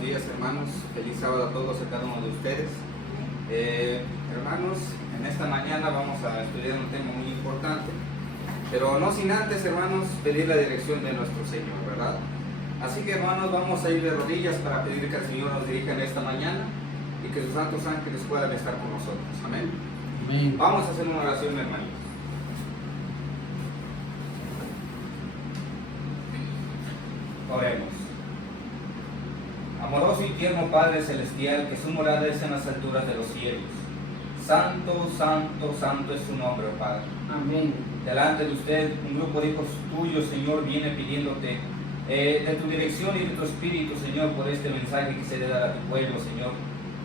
buenos días, hermanos. Feliz sábado a todos y a cada uno de ustedes. Hermanos, en esta mañana vamos a estudiar un tema muy importante, pero no sin antes, hermanos, pedir la dirección de nuestro Señor, ¿verdad? Así que, hermanos, vamos a ir de rodillas para pedir que el Señor nos dirija en esta mañana y que sus santos ángeles puedan estar con nosotros. Amén. Amén. Vamos a hacer una oración, hermanos. Oremos. Amoroso y tierno Padre Celestial, que su morada es en las alturas de los cielos. Santo, santo, santo es su nombre, oh Padre. Amén. Delante de usted, un grupo de hijos tuyos, Señor, viene pidiéndote de tu dirección y de tu espíritu, Señor, por este mensaje que se debe dar a tu pueblo, Señor.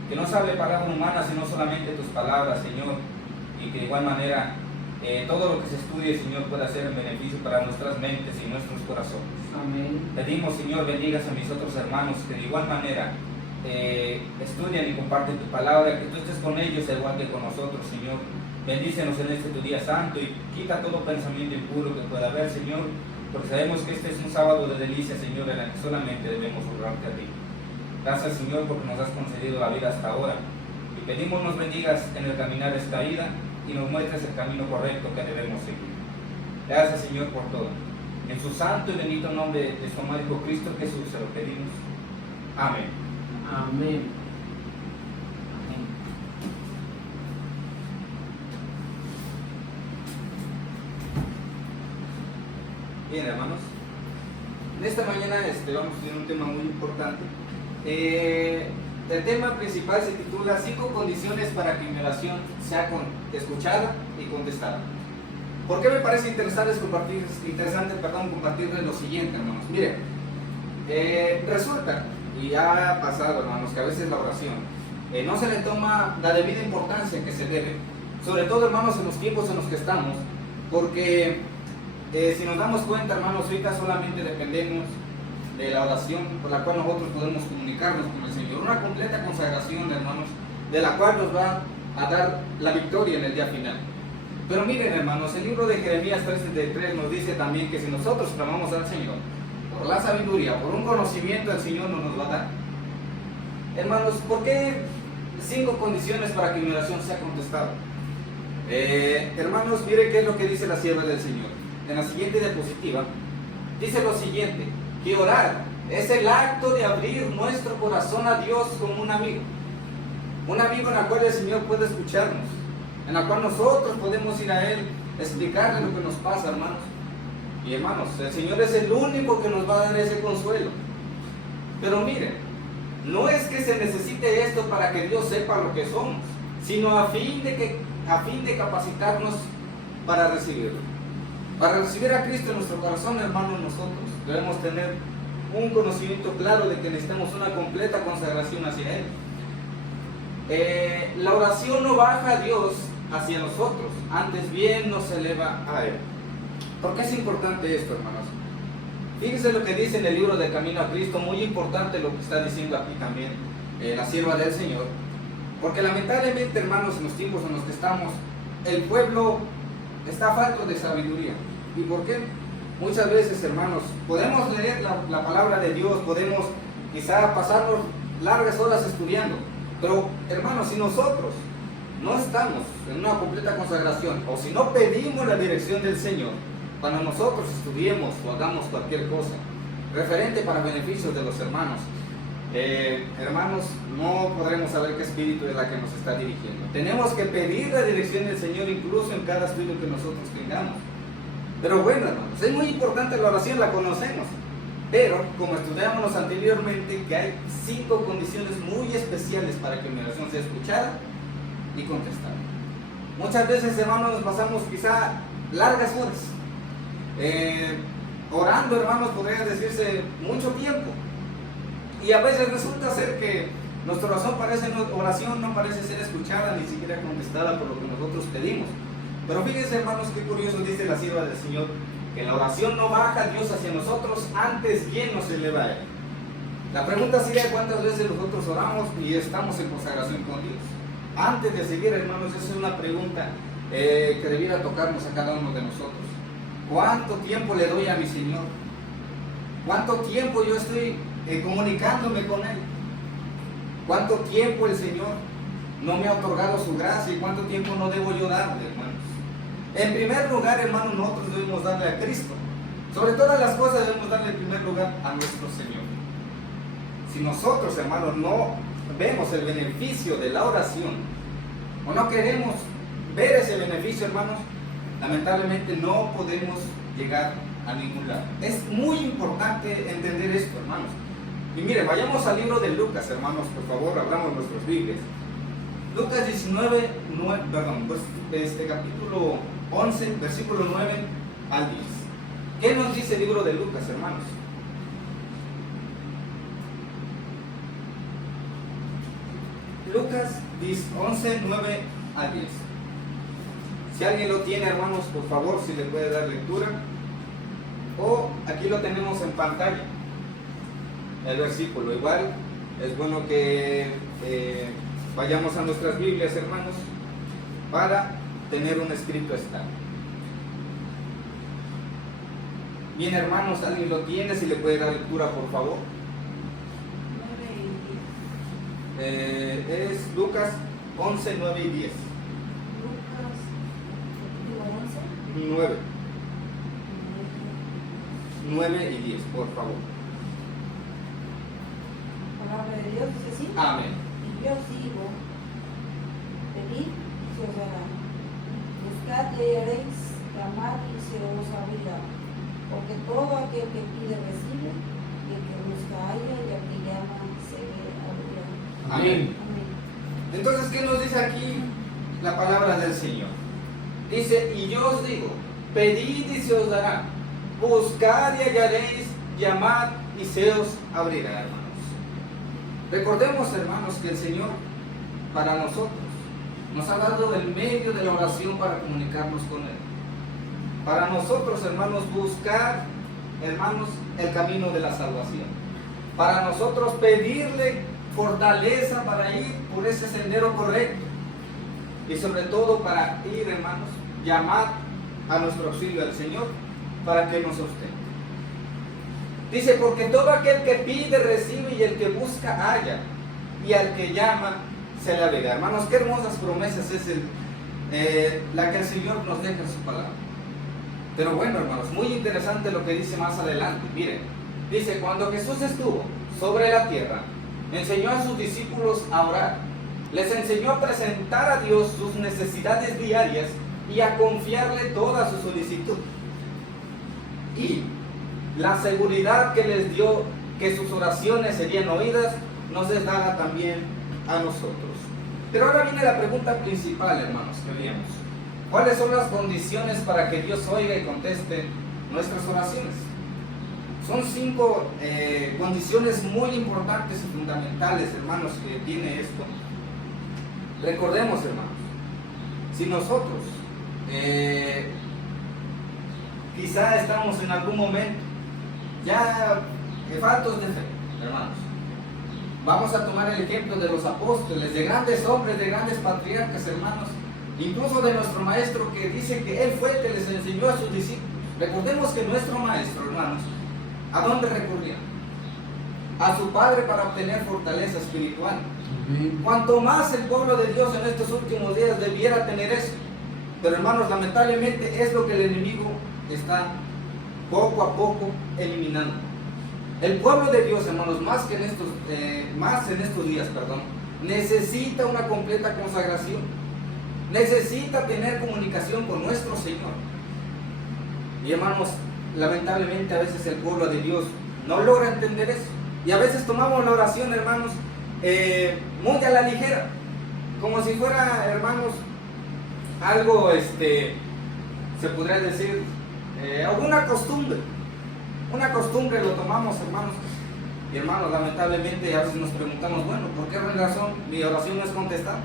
Que no se hable palabra humana, sino solamente tus palabras, Señor. Y que de igual manera todo lo que se estudie, Señor, pueda ser en beneficio para nuestras mentes y nuestros corazones. Amén. Pedimos, Señor, bendigas a mis otros hermanos que de igual manera estudian y comparten tu palabra, que tú estés con ellos igual que con nosotros, Señor. Bendícenos en este tu día santo y quita todo pensamiento impuro que pueda haber, Señor, porque sabemos que este es un sábado de delicia, Señor, en el que solamente debemos honrarte a ti. Gracias, Señor, porque nos has concedido la vida hasta ahora. Y pedimos nos bendigas en el caminar de esta vida y nos muestres el camino correcto que debemos seguir. Gracias, Señor, por todo. En su santo y bendito nombre de su amado Hijo Cristo Jesús se lo pedimos. Amén. Amén. Bien, hermanos. En esta mañana vamos a tener un tema muy importante. El tema principal se titula 5 condiciones para que mi oración sea escuchada y contestada. ¿Por qué me parece interesante compartirles lo siguiente, hermanos? Miren, resulta, y ya ha pasado, hermanos, que a veces la oración no se le toma la debida importancia que se debe, sobre todo, hermanos, en los tiempos en los que estamos, porque si nos damos cuenta, hermanos, ahorita solamente dependemos de la oración por la cual nosotros podemos comunicarnos con el Señor, una completa consagración, hermanos, de la cual nos va a dar la victoria en el día final. Pero miren, hermanos, el libro de Jeremías 3:33 nos dice también que si nosotros clamamos al Señor por la sabiduría, por un conocimiento, el Señor no nos va a dar. Hermanos, ¿por qué 5 condiciones para que mi oración sea contestada? Hermanos, miren qué es lo que dice la sierva del Señor. En la siguiente diapositiva dice lo siguiente: que orar es el acto de abrir nuestro corazón a Dios como un amigo en el cual el Señor puede escucharnos, en la cual nosotros podemos ir a Él, explicarle lo que nos pasa, hermanos. Y hermanos, el Señor es el único que nos va a dar ese consuelo. Pero miren, no es que se necesite esto para que Dios sepa lo que somos, sino a fin de capacitarnos para recibirlo. Para recibir a Cristo en nuestro corazón, hermanos, nosotros debemos tener un conocimiento claro de que necesitamos una completa consagración hacia Él. La oración no baja a Dios hacia nosotros, antes bien nos eleva a Él. ¿Por qué es importante esto, hermanos? Fíjense lo que dice en el libro de Camino a Cristo, muy importante lo que está diciendo aquí también la sierva del Señor, porque lamentablemente, hermanos, en los tiempos en los que estamos, el pueblo está falto de sabiduría. ¿Y por qué? Muchas veces, hermanos, podemos leer la palabra de Dios, podemos quizá pasarnos largas horas estudiando, pero, hermanos, si nosotros no estamos en una completa consagración, o si no pedimos la dirección del Señor cuando nosotros estudiemos o hagamos cualquier cosa referente para beneficios de los hermanos, hermanos, no podremos saber qué espíritu es la que nos está dirigiendo. Tenemos que pedir la dirección del Señor incluso en cada estudio que nosotros tengamos. Pero bueno, hermanos, es muy importante la oración, la conocemos. Pero, como estudiamos anteriormente, que hay 5 condiciones muy especiales para que mi oración sea escuchada y contestada. Muchas veces, hermanos, nos pasamos quizá largas horas orando, hermanos, podría decirse mucho tiempo. Y a veces resulta ser que nuestra oración no parece ser escuchada ni siquiera contestada por lo que nosotros pedimos. Pero fíjense, hermanos, qué curioso dice la sierva del Señor, que la oración no baja a Dios hacia nosotros, antes bien nos eleva a Él. La pregunta sería cuántas veces nosotros oramos y estamos en consagración con Dios. Antes de seguir, hermanos, esa es una pregunta que debiera tocarnos a cada uno de nosotros. ¿Cuánto tiempo le doy a mi Señor? ¿Cuánto tiempo yo estoy comunicándome con Él? ¿Cuánto tiempo el Señor no me ha otorgado su gracia y cuánto tiempo no debo yo darle, hermanos? En primer lugar, hermanos, nosotros debemos darle a Cristo. Sobre todas las cosas debemos darle en primer lugar a nuestro Señor. Si nosotros, hermanos, no vemos el beneficio de la oración o no queremos ver ese beneficio, hermanos, lamentablemente no podemos llegar a ningún lado. Es muy importante entender esto, hermanos. Y miren, vayamos al libro de Lucas, hermanos, por favor, abramos nuestras Biblias. Lucas 19, capítulo 11, versículo 9 al 10. ¿Qué nos dice el libro de Lucas, hermanos? Lucas 11, 9 al 10. Si alguien lo tiene, hermanos, por favor, si le puede dar lectura. O aquí lo tenemos en pantalla, el versículo. Igual es bueno que vayamos a nuestras Biblias, hermanos, para tener un escrito estable. Bien, hermanos, alguien lo tiene, si le puede dar lectura, por favor. Es Lucas 11, 9 y 10. Lucas 9 y 10, por favor. Palabra de Dios dice así. Amén. Y yo sigo. Pedid y se os dará. Buscad y hallaréis, clamad y se os abrirá. Porque todo aquel que pide recibe, y el que busca halla, y al que llama se le abrirá. Amén. Amén. Entonces, ¿qué nos dice aquí la palabra del Señor? Dice, y yo os digo, pedid y se os dará, buscad y hallaréis, llamad y se os abrirá, hermanos. Recordemos, hermanos, que el Señor, para nosotros, nos ha dado el medio de la oración para comunicarnos con Él. Para nosotros, hermanos, buscar, hermanos, el camino de la salvación. Para nosotros pedirle fortaleza para ir por ese sendero correcto. Y sobre todo para ir, hermanos, llamar a nuestro auxilio al Señor para que nos sustente. Dice, porque todo aquel que pide recibe y el que busca halla, y al que llama se le abrirá. Hermanos, qué hermosas promesas es la que el Señor nos deja en su palabra. Pero bueno, hermanos, muy interesante lo que dice más adelante. Miren, dice, cuando Jesús estuvo sobre la tierra, enseñó a sus discípulos a orar. Les enseñó a presentar a Dios sus necesidades diarias y a confiarle toda su solicitud. Y la seguridad que les dio que sus oraciones serían oídas, nos es dada también a nosotros. Pero ahora viene la pregunta principal, hermanos, que veíamos. ¿Cuáles son las condiciones para que Dios oiga y conteste nuestras oraciones? Son 5 condiciones muy importantes y fundamentales, hermanos, que tiene esto. Recordemos, hermanos, si nosotros quizá estamos en algún momento ya faltos de fe, hermanos, vamos a tomar el ejemplo de los apóstoles, de grandes hombres, de grandes patriarcas, hermanos, incluso de nuestro maestro que dice que él fue el que les enseñó a sus discípulos. Recordemos que nuestro maestro, hermanos, ¿a dónde recurría? A su Padre para obtener fortaleza espiritual. Cuanto más el pueblo de Dios en estos últimos días debiera tener eso. Pero, hermanos, lamentablemente es lo que el enemigo está poco a poco eliminando. El pueblo de Dios, hermanos, más en estos días, necesita una completa consagración. Necesita tener comunicación con nuestro Señor. Y, hermanos, lamentablemente a veces el pueblo de Dios no logra entender eso. Y a veces tomamos la oración, hermanos, muy a la ligera, como si fuera, hermanos, algo, se podría decir, alguna costumbre. Una costumbre lo tomamos, hermanos. Y, hermanos, lamentablemente a veces nos preguntamos, bueno, ¿por qué razón mi oración no es contestada?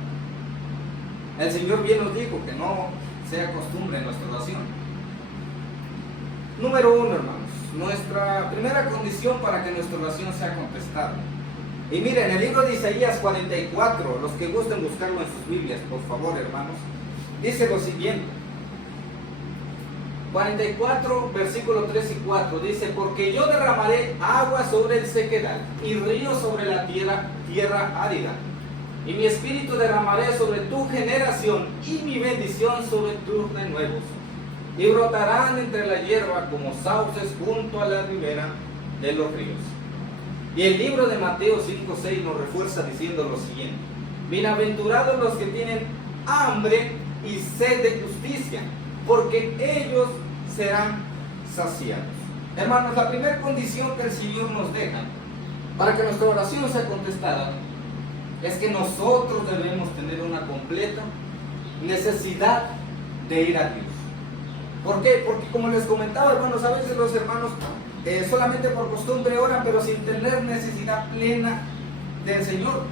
El Señor bien nos dijo que no sea costumbre en nuestra oración. Número 1, hermanos, nuestra primera condición para que nuestra oración sea contestada. Y miren, el libro de Isaías 44, los que gusten buscarlo en sus Biblias, por favor, hermanos, dice lo siguiente. 44, versículo 3 y 4, dice: porque yo derramaré agua sobre el sequedal y río sobre la tierra árida. Y mi espíritu derramaré sobre tu generación y mi bendición sobre tus renuevos. Y brotarán entre la hierba como sauces junto a la ribera de los ríos. Y el libro de Mateo 5:6 nos refuerza diciendo lo siguiente: bienaventurados los que tienen hambre y sed de justicia, porque ellos serán saciados. Hermanos, la primera condición que el Señor nos deja para que nuestra oración sea contestada es que nosotros debemos tener una completa necesidad de ir a Dios. ¿Por qué? Porque como les comentaba, hermanos, a veces los hermanos solamente por costumbre oran, pero sin tener necesidad plena del Señor.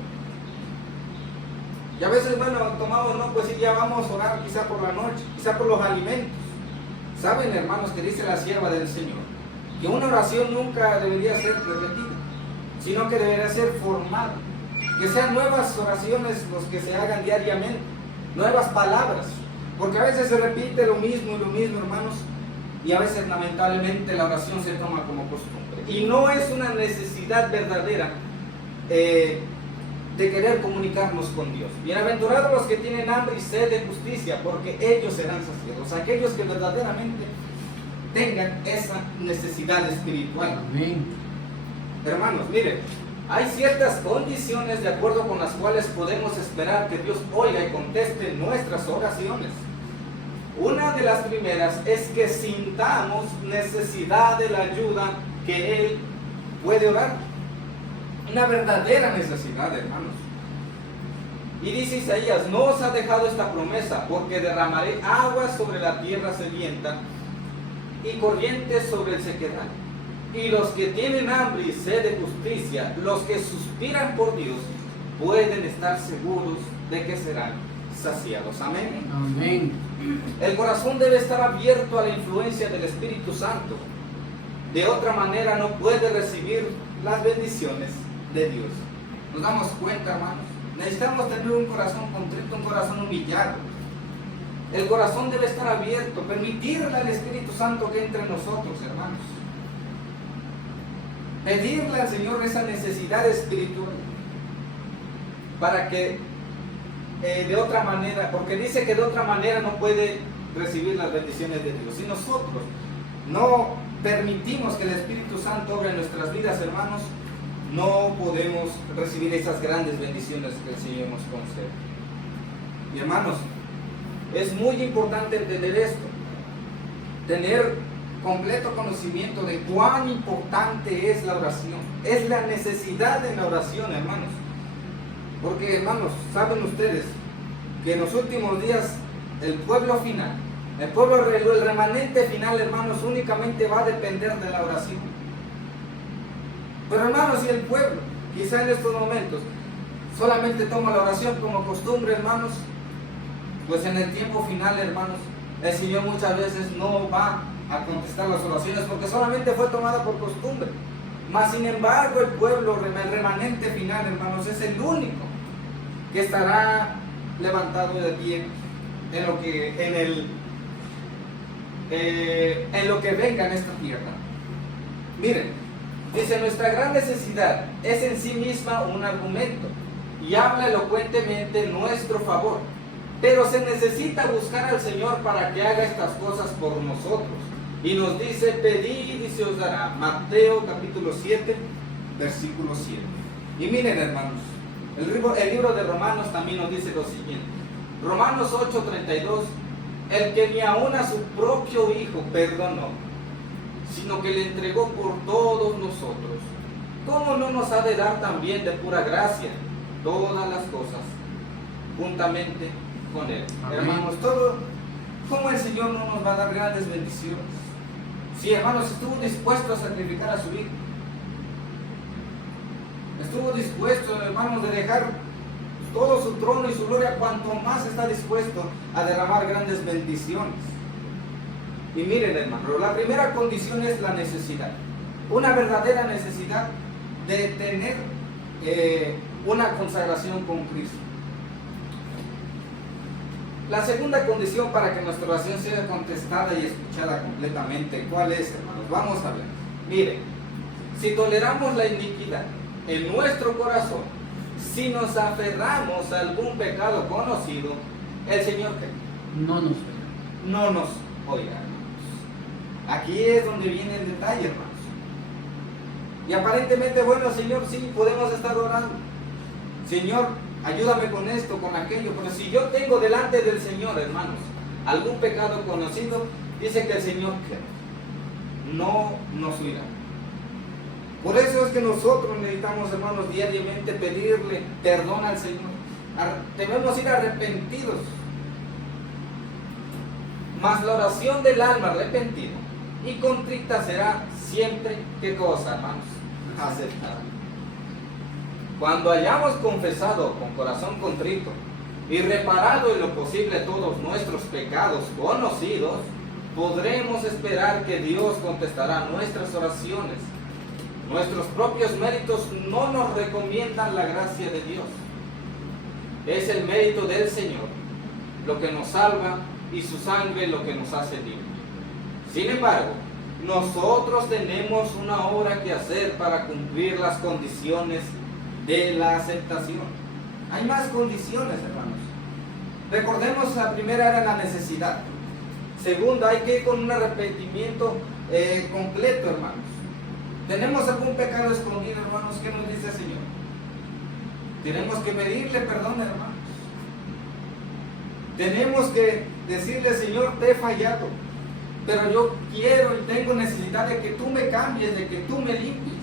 Y a veces, bueno, tomamos, no, pues sí, ya vamos a orar quizá por la noche, quizá por los alimentos. Saben, hermanos, que dice la sierva del Señor, que una oración nunca debería ser repetida, sino que debería ser formada. Que sean nuevas oraciones los que se hagan diariamente, nuevas palabras, porque a veces se repite lo mismo, hermanos, y a veces lamentablemente la oración se toma como costumbre. Y no es una necesidad verdadera de querer comunicarnos con Dios. Bienaventurados los que tienen hambre y sed de justicia, porque ellos serán saciados. Aquellos que verdaderamente tengan esa necesidad espiritual. Amén. Hermanos, miren, hay ciertas condiciones de acuerdo con las cuales podemos esperar que Dios oiga y conteste nuestras oraciones. Una de las primeras es que sintamos necesidad de la ayuda que Él puede orar. Una verdadera necesidad, hermanos. Y dice Isaías: no os ha dejado esta promesa, porque derramaré agua sobre la tierra sedienta y corrientes sobre el sequedal. Y los que tienen hambre y sed de justicia, los que suspiran por Dios, pueden estar seguros de que serán saciados. Amén. Amén. El corazón debe estar abierto a la influencia del Espíritu Santo. De otra manera no puede recibir las bendiciones de Dios. ¿Nos damos cuenta, hermanos? Necesitamos tener un corazón contrito, un corazón humillado. El corazón debe estar abierto, permitirle al Espíritu Santo que entre en nosotros, hermanos. Pedirle al Señor esa necesidad espiritual para que de otra manera, porque dice que de otra manera no puede recibir las bendiciones de Dios. Si nosotros no permitimos que el Espíritu Santo obre en nuestras vidas, hermanos, no podemos recibir esas grandes bendiciones que el Señor nos concede. Y hermanos, es muy importante entender esto, tener completo conocimiento de cuán importante es la oración, es la necesidad de la oración, hermanos. Porque, hermanos, saben ustedes que en los últimos días el pueblo final, el remanente final, hermanos, únicamente va a depender de la oración. Pero, hermanos, si el pueblo, quizá en estos momentos, solamente toma la oración como costumbre, hermanos, pues en el tiempo final, hermanos, el Señor muchas veces no va a contestar las oraciones porque solamente fue tomada por costumbre. Mas sin embargo, el pueblo, el remanente final, hermanos, es el único que estará levantado de pie en lo que venga en esta tierra. Miren, dice: nuestra gran necesidad es en sí misma un argumento y habla elocuentemente en nuestro favor, pero se necesita buscar al Señor para que haga estas cosas por nosotros. Y nos dice: pedid y se os dará. Mateo capítulo 7, versículo 7. Y miren, hermanos, el libro de Romanos también nos dice lo siguiente. Romanos 8:32: el que ni aun a su propio Hijo perdonó, sino que le entregó por todos nosotros, ¿cómo no nos ha de dar también de pura gracia todas las cosas juntamente con Él? Amén. Hermanos, ¿cómo el Señor no nos va a dar grandes bendiciones? Si, hermanos, estuvo dispuesto a sacrificar a su Hijo, estuvo dispuesto, hermanos, de dejar todo su trono y su gloria, cuanto más está dispuesto a derramar grandes bendiciones. Y miren, hermanos, la primera condición es la necesidad, una verdadera necesidad de tener una consagración con Cristo. La segunda condición para que nuestra oración sea contestada y escuchada completamente, ¿cuál es, hermanos? Vamos a ver. Mire, si toleramos la iniquidad en nuestro corazón, si nos aferramos a algún pecado conocido, el Señor ¿qué? No nos ve. No nos oiga, hermanos. Aquí es donde viene el detalle, hermanos. Y aparentemente, bueno, Señor, sí, podemos estar orando. Señor, ayúdame con esto, con aquello. Pero si yo tengo delante del Señor, hermanos, algún pecado conocido, dice que el Señor ¿qué? No nos oirá. Por eso es que nosotros necesitamos, hermanos, diariamente pedirle perdón al Señor. Debemos ir arrepentidos. Mas la oración del alma arrepentida y contrita será siempre, ¿qué cosa, hermanos? Aceptada. Cuando hayamos confesado con corazón contrito y reparado en lo posible todos nuestros pecados conocidos, podremos esperar que Dios contestará nuestras oraciones. Nuestros propios méritos no nos recomiendan la gracia de Dios. Es el mérito del Señor lo que nos salva y su sangre lo que nos hace libres. Sin embargo, nosotros tenemos una obra que hacer para cumplir las condiciones de la aceptación. Hay más condiciones, hermanos. Recordemos, la primera era la necesidad. Segunda, hay que ir con un arrepentimiento completo, hermanos. ¿Tenemos algún pecado escondido, hermanos? ¿Qué nos dice el Señor? Tenemos que pedirle perdón, hermanos. Tenemos que decirle, Señor, te he fallado, pero yo quiero y tengo necesidad de que tú me cambies, de que tú me limpies.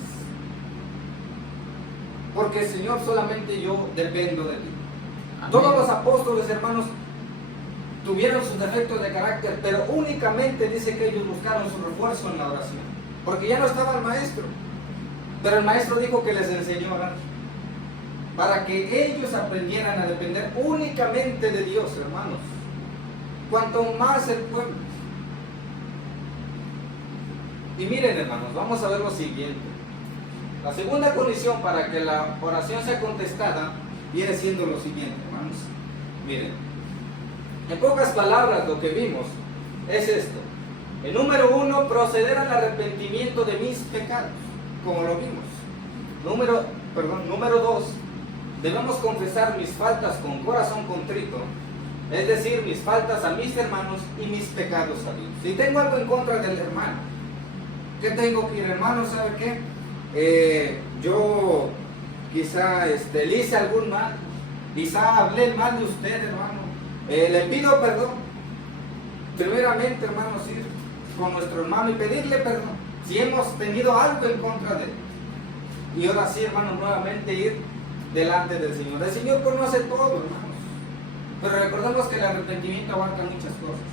Porque, Señor, solamente yo dependo de ti. Amén. Todos los apóstoles, hermanos, tuvieron sus defectos de carácter, pero únicamente dice que ellos buscaron su refuerzo en la oración. Porque ya no estaba el maestro, pero el maestro dijo que les enseñó a orar. Para que ellos aprendieran a depender únicamente de Dios, hermanos. Cuanto más el pueblo. Y miren, hermanos, vamos a ver lo siguiente. La segunda condición para que la oración sea contestada viene siendo lo siguiente, hermanos. Miren, en pocas palabras lo que vimos es esto. El número 1, proceder al arrepentimiento de mis pecados, como lo vimos. Número 2, debemos confesar mis faltas con corazón contrito, es decir, mis faltas a mis hermanos y mis pecados a Dios. Si tengo algo en contra del hermano, ¿qué tengo que ir, hermano? ¿Sabe qué? Yo quizá le hice algún mal, quizá hablé mal de usted, hermano. Le pido perdón. Primeramente, hermanos, ir con nuestro hermano y pedirle perdón si hemos tenido algo en contra de él. Y ahora sí, hermanos, nuevamente ir delante del Señor. El Señor conoce todo, hermanos. Pero recordemos que el arrepentimiento abarca muchas cosas.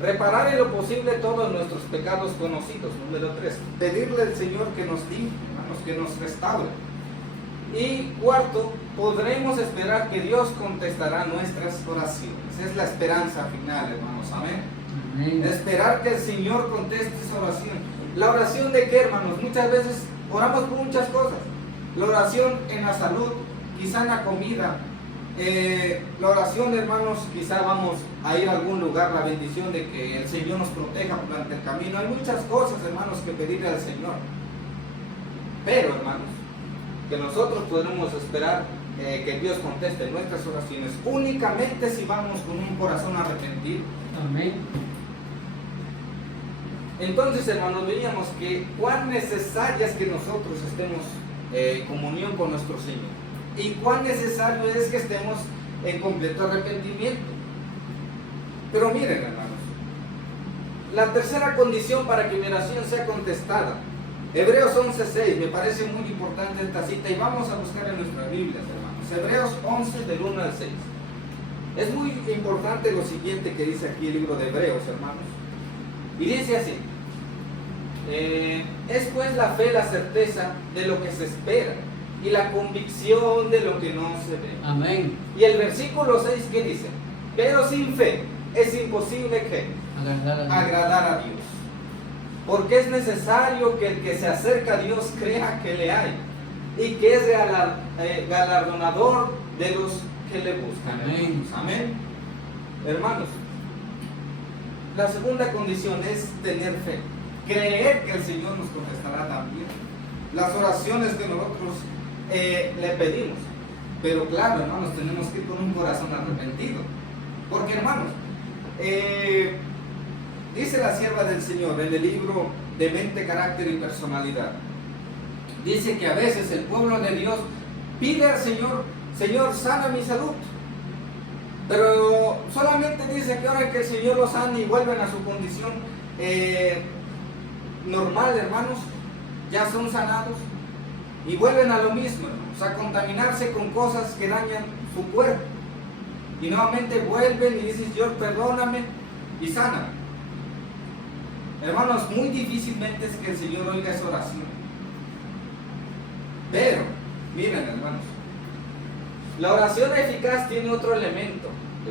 Reparar en lo posible todos nuestros pecados conocidos. Número 3. Pedirle al Señor que nos limpie, hermanos, que nos restaure. Y cuarto, podremos esperar que Dios contestará nuestras oraciones. Es la esperanza final, hermanos. Amén. Amén. Esperar que el Señor conteste esa oración. ¿La oración de qué, hermanos? Muchas veces oramos por muchas cosas. La oración en la salud, quizá en la comida. La oración, hermanos, quizá vamos a ir a algún lugar, la bendición de que el Señor nos proteja durante el camino. Hay muchas cosas, hermanos, que pedirle al Señor. Pero, hermanos, que nosotros podremos esperar que Dios conteste nuestras oraciones únicamente si vamos con un corazón arrepentido. Amén. Entonces, hermanos, veíamos que cuán necesaria es que nosotros estemos en comunión con nuestro Señor y cuán necesario es que estemos en completo arrepentimiento. Pero miren, hermanos, la tercera condición para que mi oración sea contestada, Hebreos 11:6, me parece muy importante esta cita y vamos a buscar en nuestras Biblias, hermanos. Hebreos 11 del 1 al 6. Es muy importante lo siguiente que dice aquí el libro de Hebreos, hermanos. Y dice así: es pues la fe la certeza de lo que se espera y la convicción de lo que no se ve. Amén. Y el versículo 6, ¿qué dice? Pero sin fe es imposible que agradar a Dios. Porque es necesario que el que se acerca a Dios crea que le hay y que es galardonador de los que le buscan. Amén. Amén. Hermanos, la segunda condición es tener fe, creer que el Señor nos contestará también las oraciones que nosotros le pedimos. Pero claro, hermanos, tenemos que ir con un corazón arrepentido. Porque, hermanos, dice la sierva del Señor en el libro de Mente, Carácter y Personalidad, dice que a veces el pueblo de Dios pide al Señor: Señor, sana mi salud. Pero solamente dice que ahora que el Señor los sana y vuelven a su condición normal, hermanos, ya son sanados y vuelven a lo mismo, hermanos, a contaminarse con cosas que dañan su cuerpo. Y nuevamente vuelven y dicen: Señor, perdóname y sana. Hermanos, muy difícilmente es que el Señor oiga esa oración. Pero, miren, hermanos, la oración eficaz tiene otro elemento: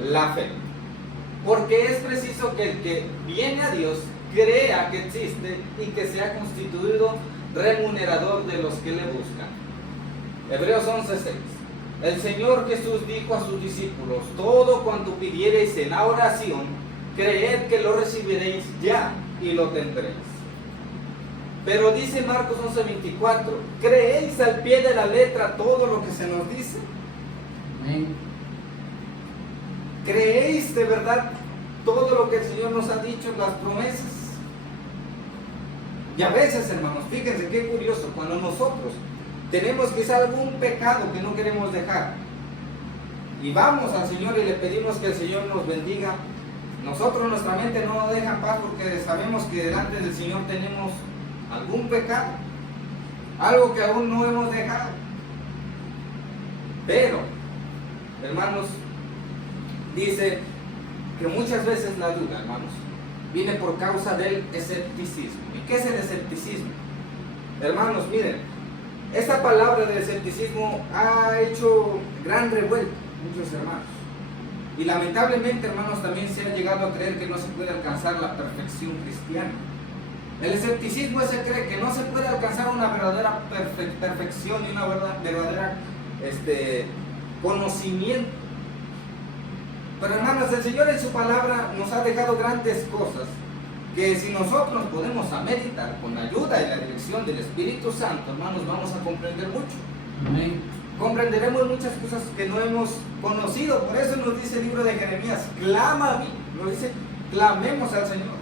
la fe. Porque es preciso que el que viene a Dios crea que existe y que sea constituido remunerador de los que le buscan. Hebreos 11:6. El Señor Jesús dijo a sus discípulos: todo cuanto pidiereis en la oración, creed que lo recibiréis ya y lo tendréis. Pero dice Marcos 11:24: ¿creéis al pie de la letra todo lo que se nos dice? Amén. ¿Creéis de verdad todo lo que el Señor nos ha dicho, las promesas? Y a veces, hermanos, fíjense qué curioso, cuando nosotros tenemos quizá algún pecado que no queremos dejar y vamos al Señor y le pedimos que el Señor nos bendiga, nosotros, nuestra mente no nos deja en paz porque sabemos que delante del Señor tenemos algún pecado, algo que aún no hemos dejado. Pero, hermanos, dice que muchas veces la duda, hermanos, viene por causa del escepticismo. ¿Y qué es el escepticismo? Hermanos, miren, esta palabra del escepticismo ha hecho gran revuelo muchos hermanos. Y lamentablemente, hermanos, también se ha llegado a creer que no se puede alcanzar la perfección cristiana. El escepticismo es el cree que no se puede alcanzar una verdadera perfección y una verdadera conocimiento. Pero, hermanos, el Señor en su palabra nos ha dejado grandes cosas que si nosotros podemos a meditar con la ayuda y la dirección del Espíritu Santo, hermanos, vamos a comprender mucho. Amén. Comprenderemos muchas cosas que no hemos conocido. Por eso nos dice el libro de Jeremías: clama a mí. Nos dice: clamemos al Señor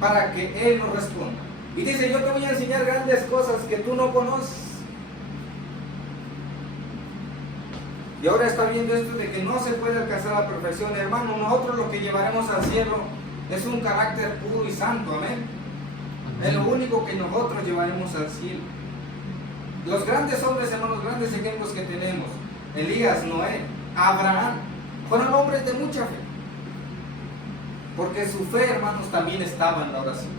para que Él nos responda. Y dice: yo te voy a enseñar grandes cosas que tú no conoces. Y ahora está viendo esto de que no se puede alcanzar la perfección. Hermano, nosotros lo que llevaremos al cielo es un carácter puro y santo. Amén. Es lo único que nosotros llevaremos al cielo. Los grandes hombres, hermanos, grandes ejemplos que tenemos: Elías, Noé, Abraham, fueron hombres de mucha fe. Porque su fe, hermanos, también estaba en la oración.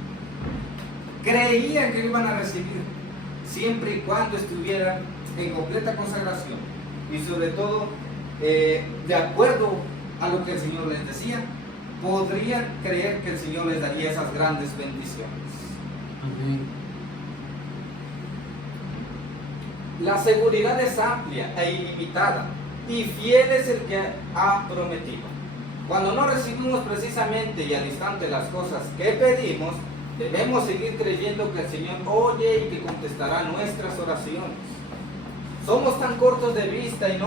Creían que iban a recibir siempre y cuando estuvieran en completa consagración. Y sobre todo, de acuerdo a lo que el Señor les decía, podrían creer que el Señor les daría esas grandes bendiciones. Amén. La seguridad es amplia e ilimitada, y fiel es el que ha prometido. Cuando no recibimos precisamente y al instante las cosas que pedimos, debemos seguir creyendo que el Señor oye y que contestará nuestras oraciones. Somos tan cortos de vista y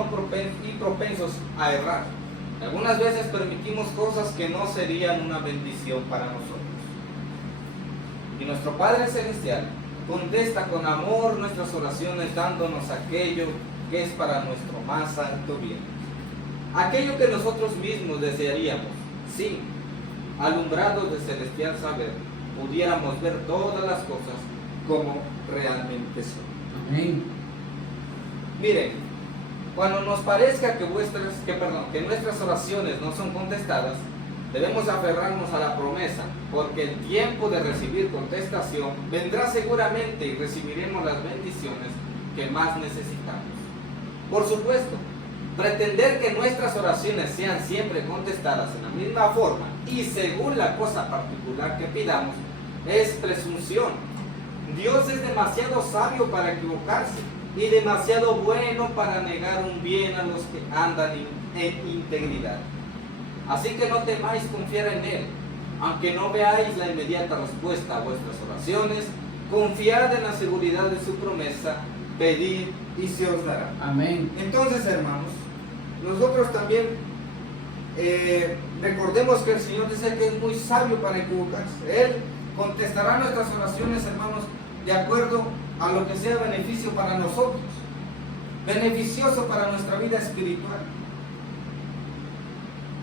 propensos a errar. Algunas veces permitimos cosas que no serían una bendición para nosotros. Y nuestro Padre Celestial contesta con amor nuestras oraciones, dándonos aquello que es para nuestro más alto bien. Aquello que nosotros mismos desearíamos, sí, alumbrados de celestial saber, pudiéramos ver todas las cosas como realmente son. Amén. Miren, cuando nos parezca que nuestras oraciones no son contestadas, debemos aferrarnos a la promesa, porque el tiempo de recibir contestación vendrá seguramente y recibiremos las bendiciones que más necesitamos. Por supuesto, pretender que nuestras oraciones sean siempre contestadas en la misma forma y según la cosa particular que pidamos es presunción. Dios es demasiado sabio para equivocarse y demasiado bueno para negar un bien a los que andan en integridad. Así que no temáis confiar en Él. Aunque no veáis la inmediata respuesta a vuestras oraciones, confiad en la seguridad de su promesa, pedid y se os dará. Amén. Entonces, hermanos, nosotros también recordemos que el Señor dice que es muy sabio para equivocarse. Él contestará nuestras oraciones, hermanos, de acuerdo a lo que sea beneficio para nosotros, beneficioso para nuestra vida espiritual.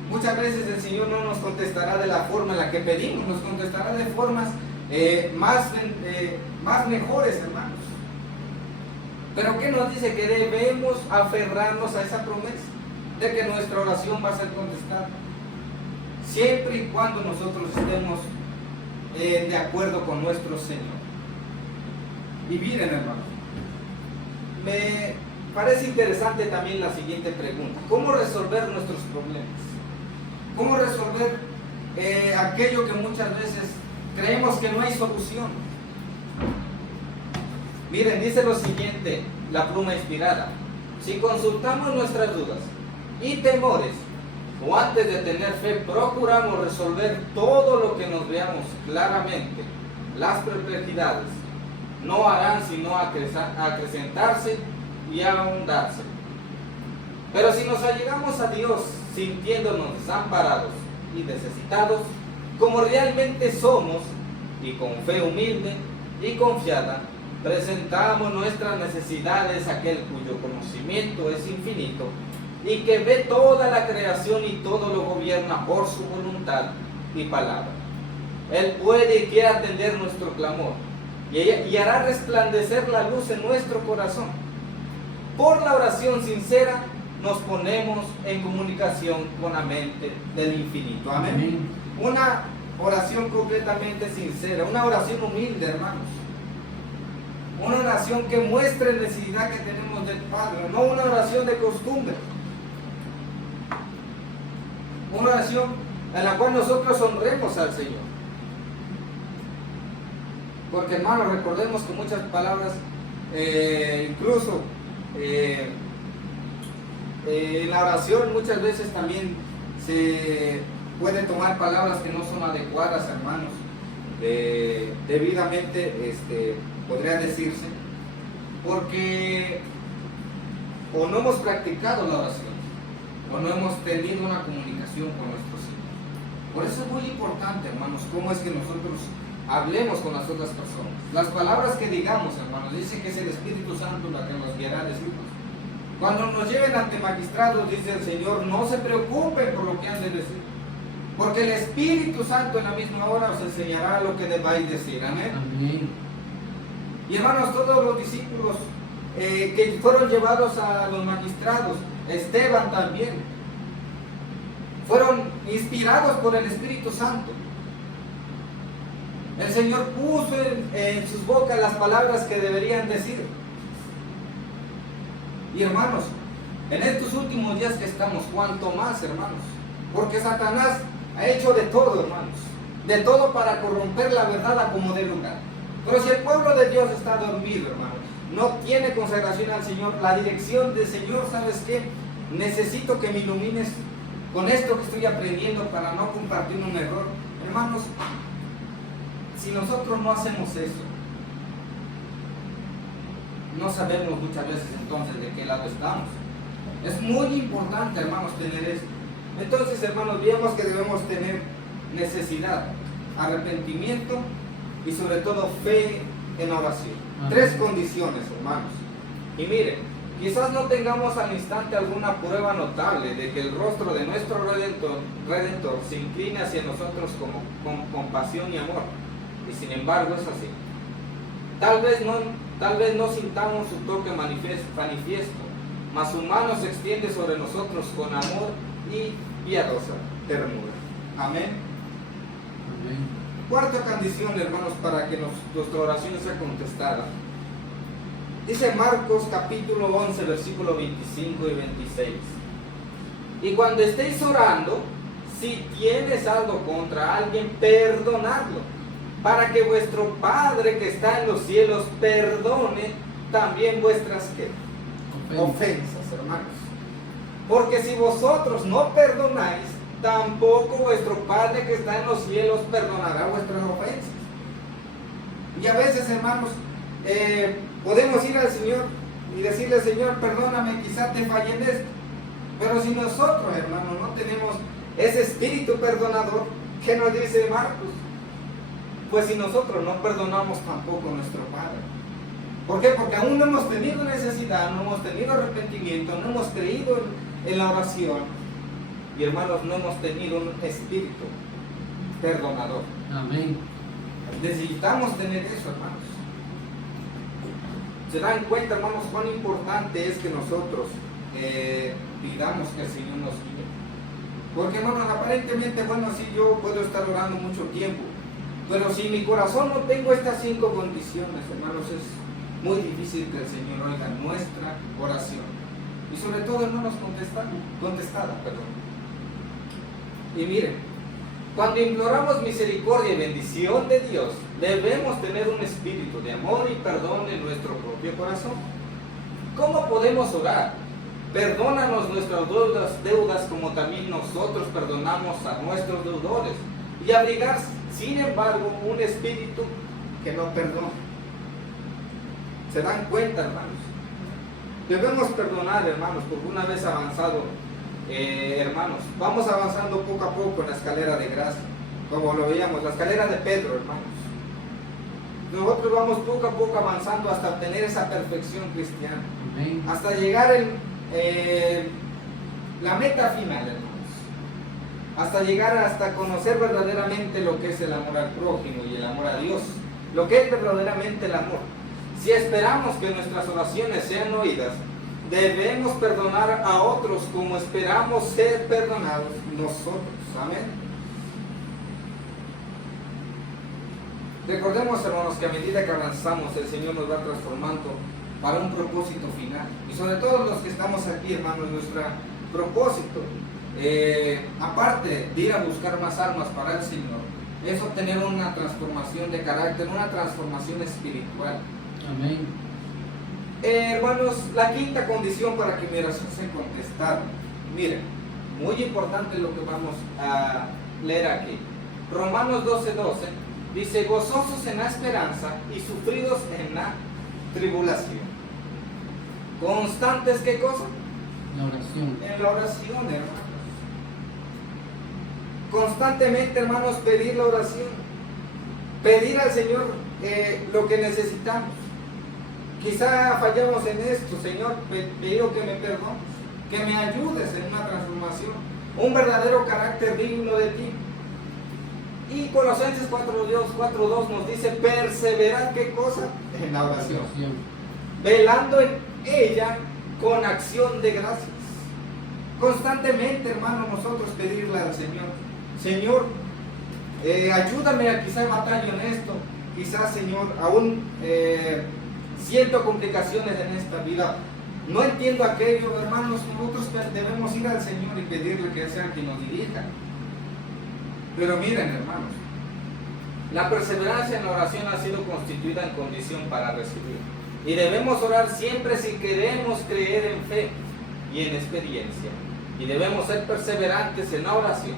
Muchas veces el Señor no nos contestará de la forma en la que pedimos, nos contestará de formas más mejores, hermanos. Pero ¿qué nos dice? Que debemos aferrarnos a esa promesa de que nuestra oración va a ser contestada, siempre y cuando nosotros estemos de acuerdo con nuestro Señor. Y miren, hermanos, me parece interesante también la siguiente pregunta: ¿cómo resolver nuestros problemas? ¿Cómo resolver aquello que muchas veces creemos que no hay solución? Miren, dice lo siguiente, la pluma inspirada: si consultamos nuestras dudas y temores, o antes de tener fe, procuramos resolver todo lo que nos veamos claramente, las perplejidades no harán sino acrecentarse y ahondarse. Pero si nos allegamos a Dios sintiéndonos desamparados y necesitados, como realmente somos, y con fe humilde y confiada, presentamos nuestras necesidades a aquel cuyo conocimiento es infinito y que ve toda la creación y todo lo gobierna por su voluntad y palabra. Él puede y quiere atender nuestro clamor y hará resplandecer la luz en nuestro corazón. Por la oración sincera nos ponemos en comunicación con la mente del infinito. Amén. Amén. Una oración completamente sincera, una oración humilde, hermanos. Una oración que muestre la necesidad que tenemos del Padre, no una oración de costumbre. Una oración en la cual nosotros honremos al Señor. Porque, hermanos, recordemos que muchas palabras, incluso en la oración muchas veces también se puede tomar palabras que no son adecuadas, hermanos, debidamente podría decirse, porque o no hemos practicado la oración o no hemos tenido una comunicación con nuestro Señor. Por eso es muy importante, hermanos, cómo es que nosotros hablemos con las otras personas. Las palabras que digamos, hermanos, dice que es el Espíritu Santo la que nos guiará a decirnos. Cuando nos lleven ante magistrados, dice el Señor, no se preocupen por lo que han de decir, porque el Espíritu Santo en la misma hora os enseñará lo que debáis decir. Amén. Amén. Y hermanos, todos los discípulos que fueron llevados a los magistrados, Esteban también, fueron inspirados por el Espíritu Santo. El Señor puso en sus bocas las palabras que deberían decir. Y hermanos, en estos últimos días que estamos, cuanto más, hermanos, porque Satanás ha hecho de todo, hermanos, de todo para corromper la verdad a como de lugar. Pero si el pueblo de Dios está dormido, hermanos, no tiene consagración al Señor, la dirección del Señor, ¿sabes qué? Necesito que me ilumines con esto que estoy aprendiendo para no compartir un error. Hermanos, si nosotros no hacemos eso, no sabemos muchas veces entonces de qué lado estamos. Es muy importante, hermanos, tener esto. Entonces, hermanos, vemos que debemos tener necesidad, arrepentimiento y sobre todo fe en oración. Amén. 3 condiciones, hermanos. Y miren, quizás no tengamos al instante alguna prueba notable de que el rostro de nuestro Redentor se incline hacia nosotros con compasión y amor. Y sin embargo es así. Tal vez no sintamos su toque manifiesto, mas su mano se extiende sobre nosotros con amor y piadosa ternura. Amén. Amén. 4ª condición, hermanos, para que nuestra oración sea contestada. Dice Marcos capítulo 11, versículo 25 y 26. Y cuando estéis orando, si tienes algo contra alguien, perdonadlo, para que vuestro Padre que está en los cielos perdone también vuestras ¿qué? Ofensas, hermanos. Porque si vosotros no perdonáis, tampoco vuestro Padre que está en los cielos perdonará vuestras ofensas. Y a veces, hermanos, podemos ir al Señor y decirle, Señor, perdóname, quizá te fallé en esto. Pero si nosotros, hermanos, no tenemos ese espíritu perdonador, ¿qué nos dice Marcos? Pues si nosotros no perdonamos tampoco a nuestro Padre. ¿Por qué? Porque aún no hemos tenido necesidad, no hemos tenido arrepentimiento, no hemos creído en la oración. Y hermanos, no hemos tenido un espíritu perdonador. Amén. Necesitamos tener eso, hermanos. Se dan cuenta, hermanos, cuán importante es que nosotros pidamos que el Señor nos guíe. Porque, hermanos, aparentemente, bueno, sí, yo puedo estar orando mucho tiempo, pero si en mi corazón no tengo estas 5 condiciones, hermanos, es muy difícil que el Señor oiga nuestra oración. Y sobre todo, hermanos, contestada. Y miren, cuando imploramos misericordia y bendición de Dios, debemos tener un espíritu de amor y perdón en nuestro propio corazón. ¿Cómo podemos orar? Perdónanos nuestras deudas como también nosotros perdonamos a nuestros deudores. Y abrigar, sin embargo, un espíritu que no perdona. ¿Se dan cuenta, hermanos? Debemos perdonar, hermanos, porque una vez avanzado, hermanos, vamos avanzando poco a poco en la escalera de gracia, como lo veíamos, la escalera de Pedro, hermanos. Nosotros vamos poco a poco avanzando hasta obtener esa perfección cristiana. Amén. Hasta llegar la meta final, hermanos. Hasta llegar hasta conocer verdaderamente lo que es el amor al prójimo y el amor a Dios. Lo que es verdaderamente el amor. Si esperamos que nuestras oraciones sean oídas, debemos perdonar a otros como esperamos ser perdonados nosotros. Amén. Recordemos, hermanos, que a medida que avanzamos, el Señor nos va transformando para un propósito final. Y sobre todo los que estamos aquí, hermanos, nuestro propósito, aparte de ir a buscar más almas para el Señor, es obtener una transformación de carácter, una transformación espiritual. Amén. Hermanos, la quinta condición para que mi oración sea contestada. Miren, muy importante lo que vamos a leer aquí. Romanos 12:12 dice, gozosos en la esperanza y sufridos en la tribulación. Constantes, ¿qué cosa? La oración. En la oración, hermanos. Constantemente, hermanos, pedir la oración. Pedir al Señor lo que necesitamos. Quizá fallamos en esto, Señor, pido que me perdones, que me ayudes en una transformación, un verdadero carácter digno de ti. Y Colosenses 4:2 nos dice, perseverad, ¿qué cosa? En la oración. Velando en ella con acción de gracias. Constantemente, hermano, nosotros pedirle al Señor, Señor, ayúdame a quizá batallo en esto, quizás, Señor, aún siento complicaciones en esta vida, no entiendo aquello, hermanos, nosotros debemos ir al Señor y pedirle que sea quien nos dirija. Pero miren, hermanos, la perseverancia en la oración ha sido constituida en condición para recibir. Y debemos orar siempre si queremos creer en fe y en experiencia. Y debemos ser perseverantes en la oración.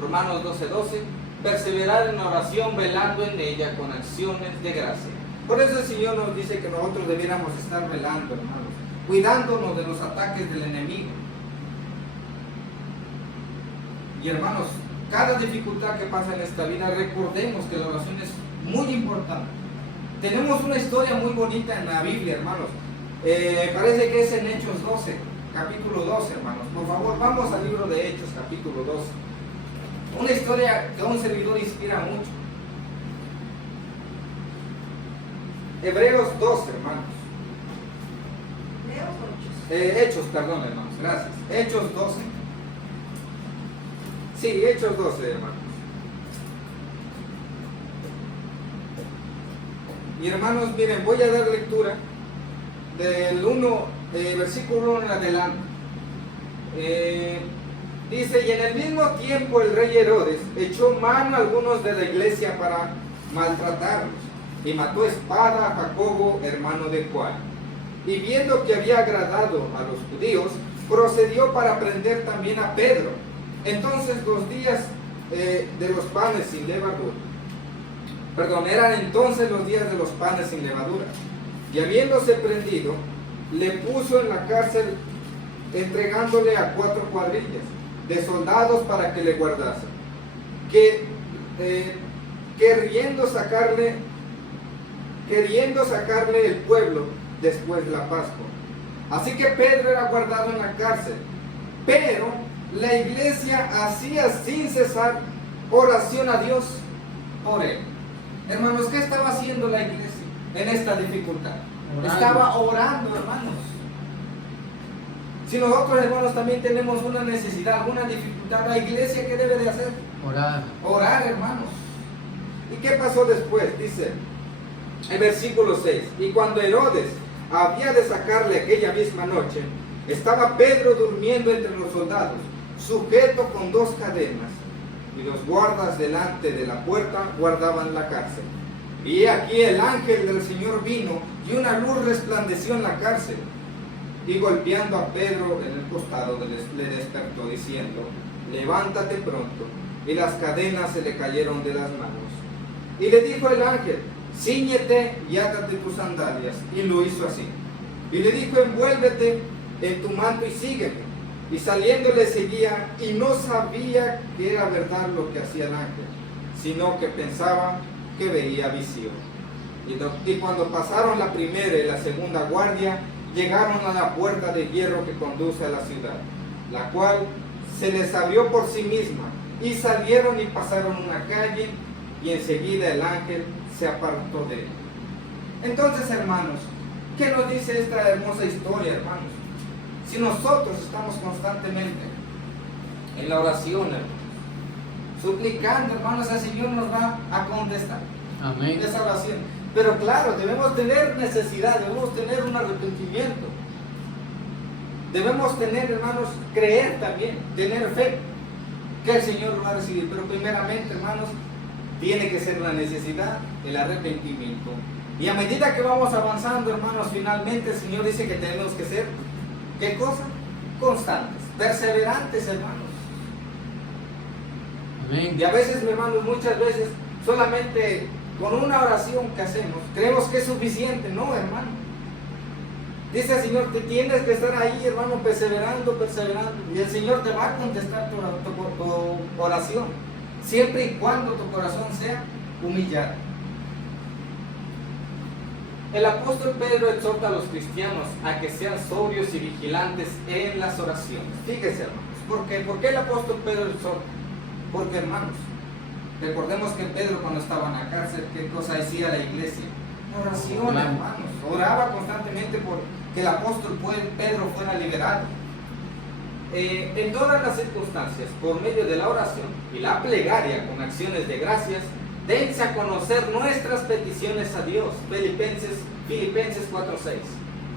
Romanos 12:12, perseverar en la oración velando en ella con acciones de gracia. Por eso el Señor nos dice que nosotros debiéramos estar velando, hermanos, cuidándonos de los ataques del enemigo. Y hermanos, cada dificultad que pasa en esta vida, recordemos que la oración es muy importante. Tenemos una historia muy bonita en la Biblia, hermanos. Parece que es en Hechos 12, capítulo 12, hermanos. Por favor, vamos al libro de Hechos, capítulo 12. Una historia que a un servidor inspira mucho. Hebreos 12, hermanos. Hechos, perdón, hermanos, gracias. Hechos 12. Sí, Hechos 12, hermanos. Y hermanos, miren, voy a dar lectura del 1, versículo 1 en adelante. Dice, y en el mismo tiempo el rey Herodes echó mano a algunos de la iglesia para maltratarlos, y mató a espada a Jacobo, hermano de Juan. Y viendo que había agradado a los judíos, procedió para prender también a Pedro. entonces los días de los panes sin levadura. Eran entonces los días de los panes sin levadura. Y habiéndose prendido, le puso en la cárcel, entregándole a 4 cuadrillas de soldados para que le guardasen, queriendo sacarle el pueblo después de la Pascua. Así que Pedro era guardado en la cárcel, pero la iglesia hacía sin cesar oración a Dios por él. Hermanos, ¿qué estaba haciendo la iglesia en esta dificultad? Orando. Estaba orando, hermanos. Si nosotros, hermanos, también tenemos una necesidad, una dificultad, la iglesia, ¿qué debe de hacer? Orar. Orar, hermanos. ¿Y qué pasó después? Dice el versículo 6: y cuando Herodes había de sacarle aquella misma noche, estaba Pedro durmiendo entre los soldados, sujeto con 2 cadenas, y los guardas delante de la puerta guardaban la cárcel. Y aquí el ángel del Señor vino, y una luz resplandeció en la cárcel, y golpeando a Pedro en el costado le despertó, diciendo: levántate pronto. Y las cadenas se le cayeron de las manos. Y le dijo el ángel: cíñete y átate tus sandalias. Y lo hizo así. Y le dijo: envuélvete en tu manto y sígueme. Y saliendo le seguía, y no sabía que era verdad lo que hacía el ángel, sino que pensaba que veía visión. Y cuando pasaron la primera y la segunda guardia, llegaron a la puerta de hierro que conduce a la ciudad, la cual se les abrió por sí misma, y salieron y pasaron una calle, y enseguida el ángel se apartó de él. Entonces, hermanos, ¿qué nos dice esta hermosa historia, hermanos? Si nosotros estamos constantemente en la oración, hermanos, suplicando, hermanos, el Señor nos va a contestar. Amén. Esa oración. Pero claro, debemos tener necesidad, debemos tener un arrepentimiento. Debemos tener, hermanos, creer también, tener fe que el Señor lo va a recibir. Pero primeramente, hermanos, tiene que ser una necesidad, el arrepentimiento. Y a medida que vamos avanzando, hermanos, finalmente el Señor dice que tenemos que ser, ¿qué cosa? Constantes, perseverantes, hermanos. Amén. Y a veces, hermanos, muchas veces, solamente con una oración que hacemos, creemos que es suficiente. No, hermano. Dice el Señor, te tienes que estar ahí, hermano, perseverando. Y el Señor te va a contestar tu oración, siempre y cuando tu corazón sea humillado. El apóstol Pedro exhorta a los cristianos a que sean sobrios y vigilantes en las oraciones. Fíjense, hermanos, ¿por qué? ¿Por qué el apóstol Pedro exhorta? Porque, hermanos, recordemos que Pedro, cuando estaba en la cárcel, ¿qué cosa decía la iglesia? Oración, hermanos. Oraba constantemente por que el apóstol Pedro fuera liberado. En todas las circunstancias, por medio de la oración y la plegaria con acciones de gracias, dense a conocer nuestras peticiones a Dios. Filipenses 4:6.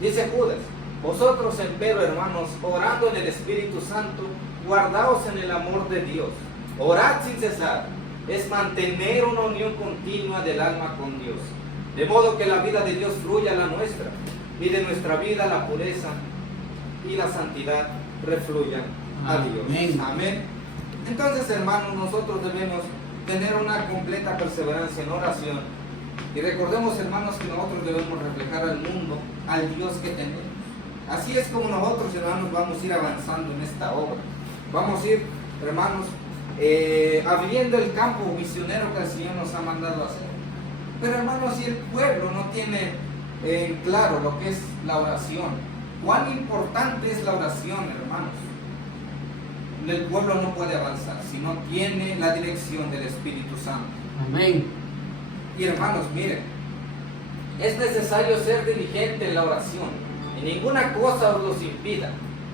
Dice Judas: vosotros empero, hermanos, orando en el Espíritu Santo, guardaos en el amor de Dios. Orad sin cesar. Es mantener una unión continua del alma con Dios, de modo que la vida de Dios fluya a la nuestra, y de nuestra vida la pureza y la santidad refluyan a Dios. Amén. Amén. Entonces, hermanos, nosotros debemos tener una completa perseverancia en oración. Y recordemos, hermanos, que nosotros debemos reflejar al mundo, al Dios que tenemos. Así es como nosotros, hermanos, vamos a ir avanzando en esta obra. Vamos a ir, hermanos, abriendo el campo misionero que el Señor nos ha mandado a hacer. Pero, hermanos, si el pueblo no tiene claro lo que es la oración, cuán importante es la oración, hermanos, el pueblo no puede avanzar si no tiene la dirección del Espíritu Santo. Amén. Y, hermanos, miren, es necesario ser diligente en la oración, y ninguna cosa os los impida.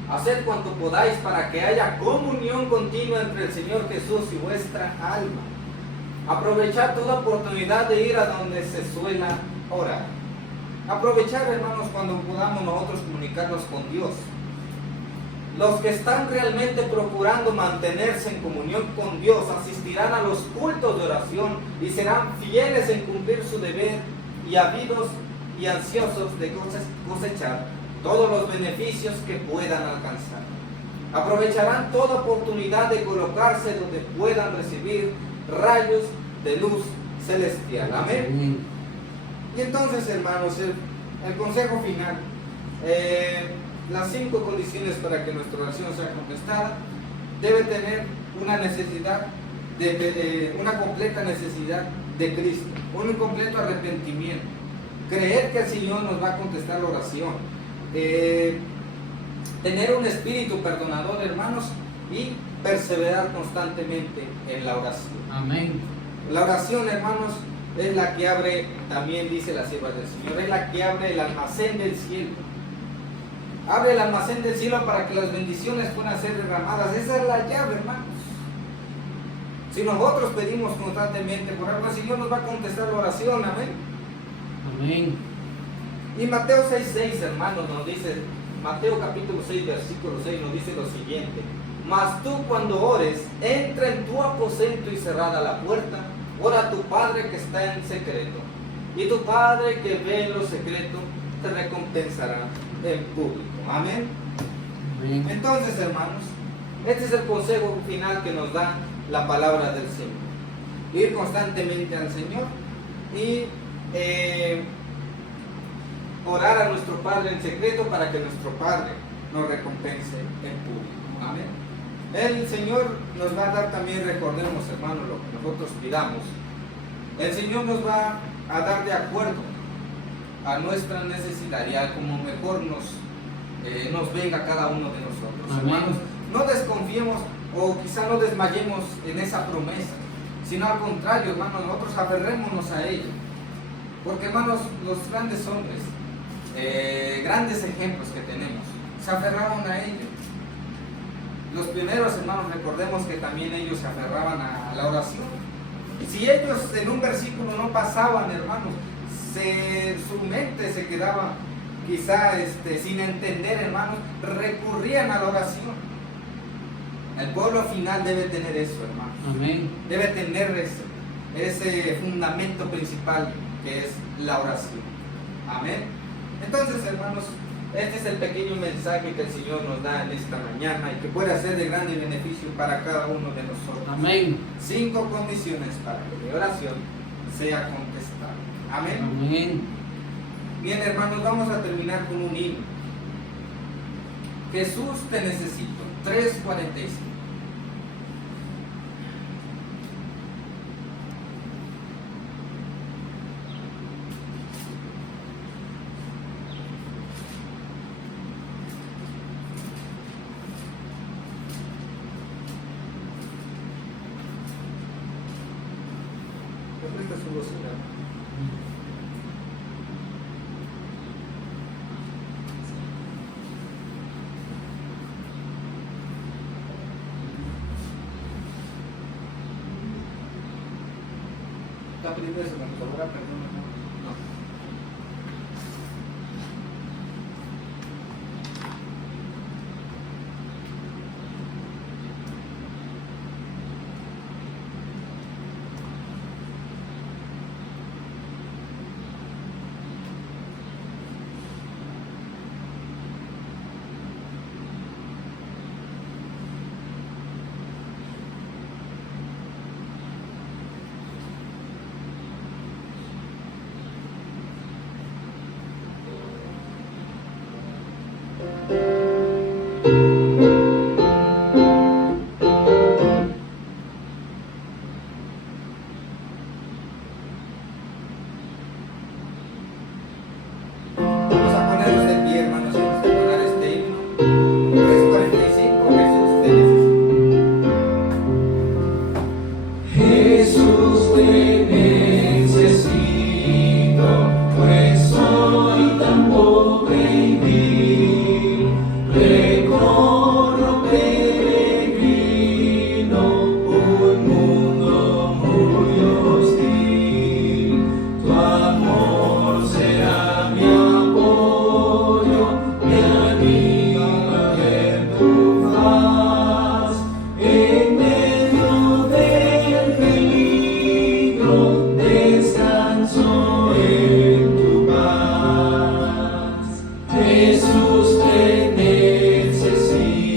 Haced cuanto podáis para que haya comunión continua entre el Señor Jesús y vuestra alma. Aprovechad toda oportunidad de ir a donde se suela orar. Aprovechar, hermanos, cuando podamos nosotros comunicarnos con Dios. Los que están realmente procurando mantenerse en comunión con Dios asistirán a los cultos de oración y serán fieles en cumplir su deber, y ávidos y ansiosos de cosechar todos los beneficios que puedan alcanzar. Aprovecharán toda oportunidad de colocarse donde puedan recibir rayos de luz celestial. Amén. Y entonces, hermanos, el consejo final, las 5 condiciones para que nuestra oración sea contestada: debe tener una necesidad, una completa necesidad de Cristo, un completo arrepentimiento, creer que el Señor nos va a contestar la oración, tener un espíritu perdonador, hermanos, y perseverar constantemente en la oración. Amén. La oración, hermanos, es la que abre, también dice la sierva del Señor, es la que abre el almacén del cielo. Abre el almacén del cielo para que las bendiciones puedan ser derramadas. Esa es la llave, hermanos. Si nosotros pedimos constantemente por algo, el Señor nos va a contestar la oración. Amén. Amén. Y Mateo 6:6, hermanos, nos dice, Mateo capítulo 6, versículo 6, nos dice lo siguiente: mas tú, cuando ores, entra en tu aposento y cerrada la puerta, ora a tu Padre que está en secreto, y tu Padre que ve en lo secreto te recompensará en público. Amén. Amén. Entonces, hermanos, este es el consejo final que nos da la palabra del Señor: ir constantemente al Señor y orar a nuestro Padre en secreto para que nuestro Padre nos recompense en público. Amén. El Señor nos va a dar también, recordemos, hermanos, lo que nosotros pidamos. El Señor nos va a dar de acuerdo a nuestra necesidad y a como mejor nos venga cada uno de nosotros. Amén. Hermanos, no desconfiemos o quizá no desmayemos en esa promesa, sino al contrario, hermanos, nosotros aferrémonos a ella. Porque, hermanos, los grandes hombres, grandes ejemplos que tenemos, se aferraron a ella. Los primeros, hermanos, recordemos que también ellos se aferraban a la oración. Si ellos en un versículo no pasaban, hermanos, su mente se quedaba quizá sin entender, hermanos, recurrían a la oración. El pueblo final debe tener eso, hermanos. Amén. Debe tener ese fundamento principal que es la oración. Amén. Entonces, hermanos, este es el pequeño mensaje que el Señor nos da en esta mañana y que puede ser de grande beneficio para cada uno de nosotros. Amén. 5 condiciones para que mi oración sea contestada. Amén. Amén. Bien, hermanos, vamos a terminar con un himno. Jesús te necesito, 3:45. Esta es su voz, la primera se me sobra, perdón. No. Vamos a ponernos de pie, hermanos, y vamos a entonar este himno. 3:45, Jesús te necesito. Jesús te necesito, pues soy tan pobre y vil. Recorro peregrino un mundo muy hostil. Tu amor será mi apoyo, mi amiga en tu faz. En medio del peligro descanso en tu paz. Jesús te necesito,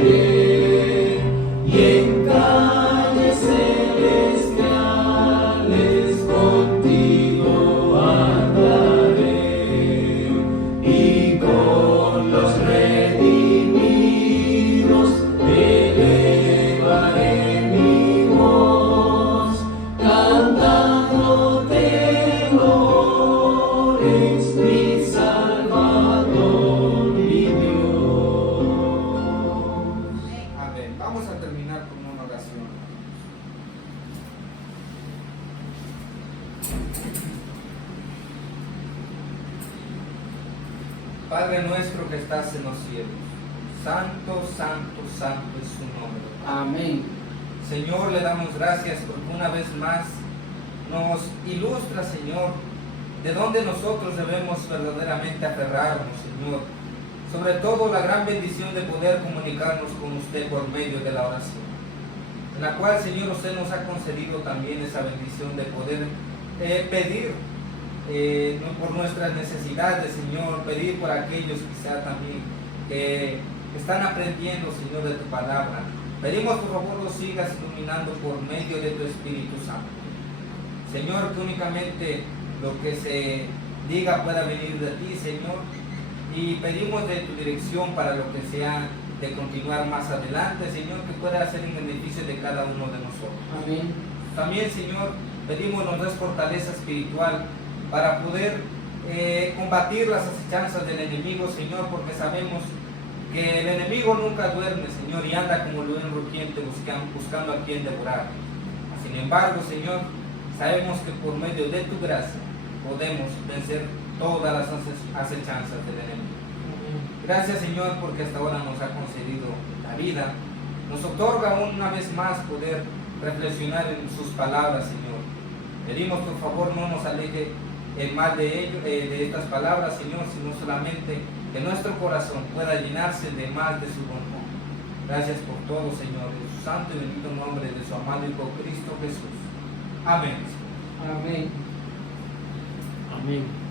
veré y en calles celestiales contigo andaré y con los redimidos elevaré mi voz cantándote loores, mi Salvador, mi Dios. Amén. Vamos a terminar con una oración. Padre nuestro que estás en los cielos, santo, santo, santo es su nombre. Amén. Señor, le damos gracias porque una vez más nos ilustra, Señor, de dónde nosotros debemos verdaderamente aferrarnos, Señor. Sobre todo la gran bendición de poder comunicarnos con usted por medio de la oración, en la cual, Señor, usted nos ha concedido también esa bendición de poder pedir por nuestras necesidades, Señor, pedir por aquellos quizá también que están aprendiendo, Señor, de tu palabra. Pedimos por favor los sigas iluminando por medio de tu Espíritu Santo. Señor, que únicamente lo que se diga pueda venir de ti, Señor, y pedimos de tu dirección para lo que sea de continuar más adelante, Señor, que pueda ser en beneficio de cada uno de nosotros. Amén. También, Señor, pedimos nos des fortaleza espiritual para poder combatir las acechanzas del enemigo, Señor, porque sabemos que el enemigo nunca duerme, Señor, y anda como león rugiente buscando a quien devorar. Sin embargo, Señor, sabemos que por medio de tu gracia podemos vencer todas las acechanzas del enemigo. Gracias, Señor, porque hasta ahora nos ha concedido la vida. Nos otorga una vez más poder reflexionar en sus palabras, Señor. Pedimos, por favor, no nos aleje el mal de estas palabras, Señor, sino solamente que nuestro corazón pueda llenarse de más de su bondad. Gracias por todo, Señor, en su santo y bendito nombre de su amado Hijo Cristo Jesús. Amén. Amén. Amén.